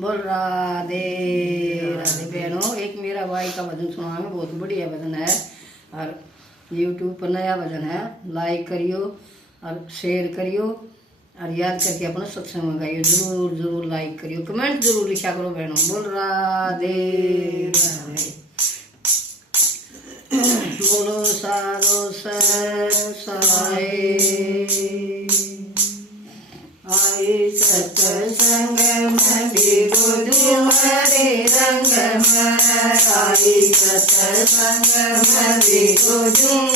बोल राधे राधे। बहनों, एक मेरा भाई का भजन सुनाओ, बहुत बढ़िया भजन है और यूट्यूब पर नया भजन है। लाइक करियो और शेयर करियो और याद करके अपना सत्संग में गाइयो। जरूर जरूर लाइक करियो, कमेंट जरूर लिखा करो बहनों। बोल राधे राधे। बोलो सारो सहाय आई सत्संग में बिगो हरे रंग में। आई सत्संग में बिगो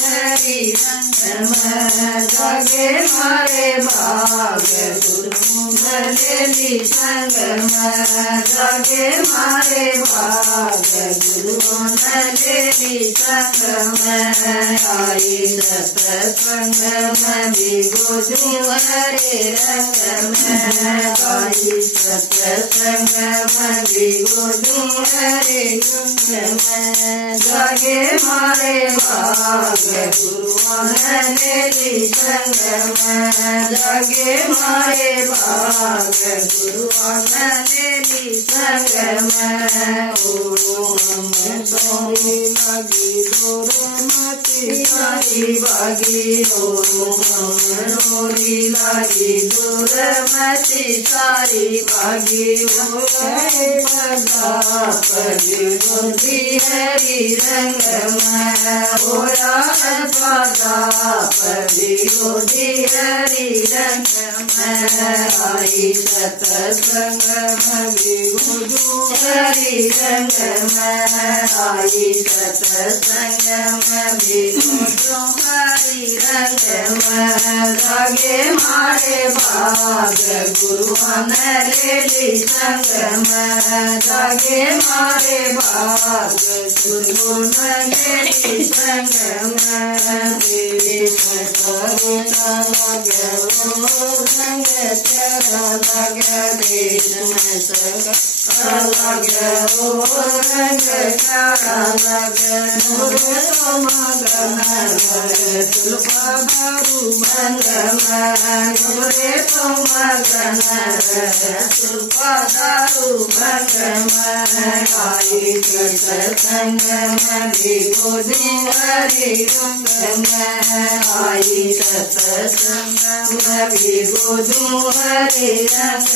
हरी रंग में। जागे मारे भाग गुरु भलेली संग में। जागे मारे भाग गुरु भलेली संग में। आई सत्संग में बिगो हरे रंग में। आई सत्संग में बिगो हरे रंग में। जागे मारे भाग गुरु भलेली संग में। जागे मारे भाग गुरु भलेली संग में। ओम सोनी लगी डोर मती सारी बागी। ओम डोरी लगी डोर मती सारी बागी। ओ पदी हरी रंग में। ओरा पदी हरी रंग में। आई सत्संग में बिगो हरी रंग में। आई सत्संग में बिगो हरी रंग में। जागे मारे भाग गुरु भलेली संग में। जागे मारे भाग गुरु भलेली संग में। देश करुणा लगे संग तेरा लगे। देश में संग लगे रंग तेरा लगे। मगन दारू भंग में। तो मगन दारू भंग में। आई सत्संग में बिगो हरी रंग में। आई सत्संग में बिगो हरी रंग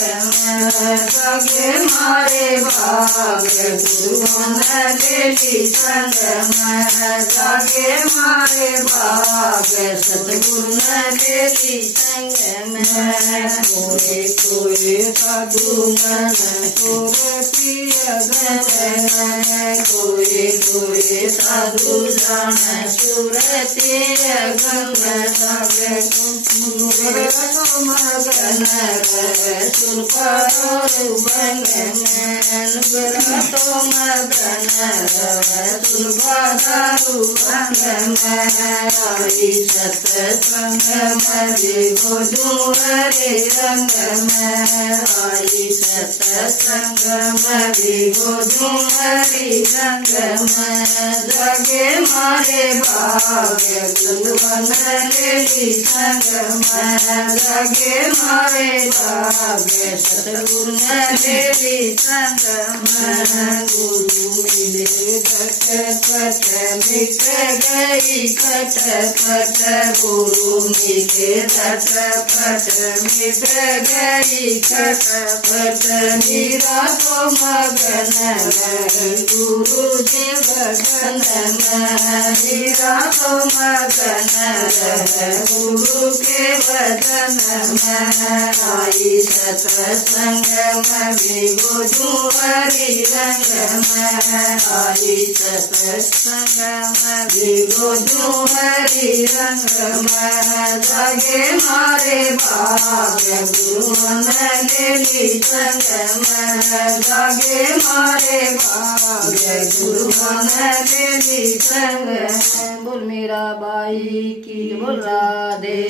में। जागे मारे भाग गुरु भलेली संग में। जागे मारे भाग सतगुरु भलेली संग में। कोई साधु मन सुरती अगन। कोई साधु जान सुरती अगन। मगन सुल्फारू भंग तो मगन सुल्फारू भंग में। आई सत्संग में बिगो हरे रंग में। आई सत्संग में बिगो हरी रंग में। जागे मारे भाग गुरु भलेली संग में। जागे मारे भाग सतगुरु भलेली संग में। गुरु मिले घट पट मिट गई खट पट। गुरु मिले घट पट मिट गई खट पट। मीरा तो मगन गुरु जी भगन में। मीरा तो मगन गुरु के भजन में। आई सत्संग में बिगो हरी रंग में। आई सत्संग में बिगो हरी रंग में। जागे मारे भाग गुरु भलेली संग में। जागे मारे भाग गुरु भलेली संग में। बोल मेरा भाई की बोल राधे।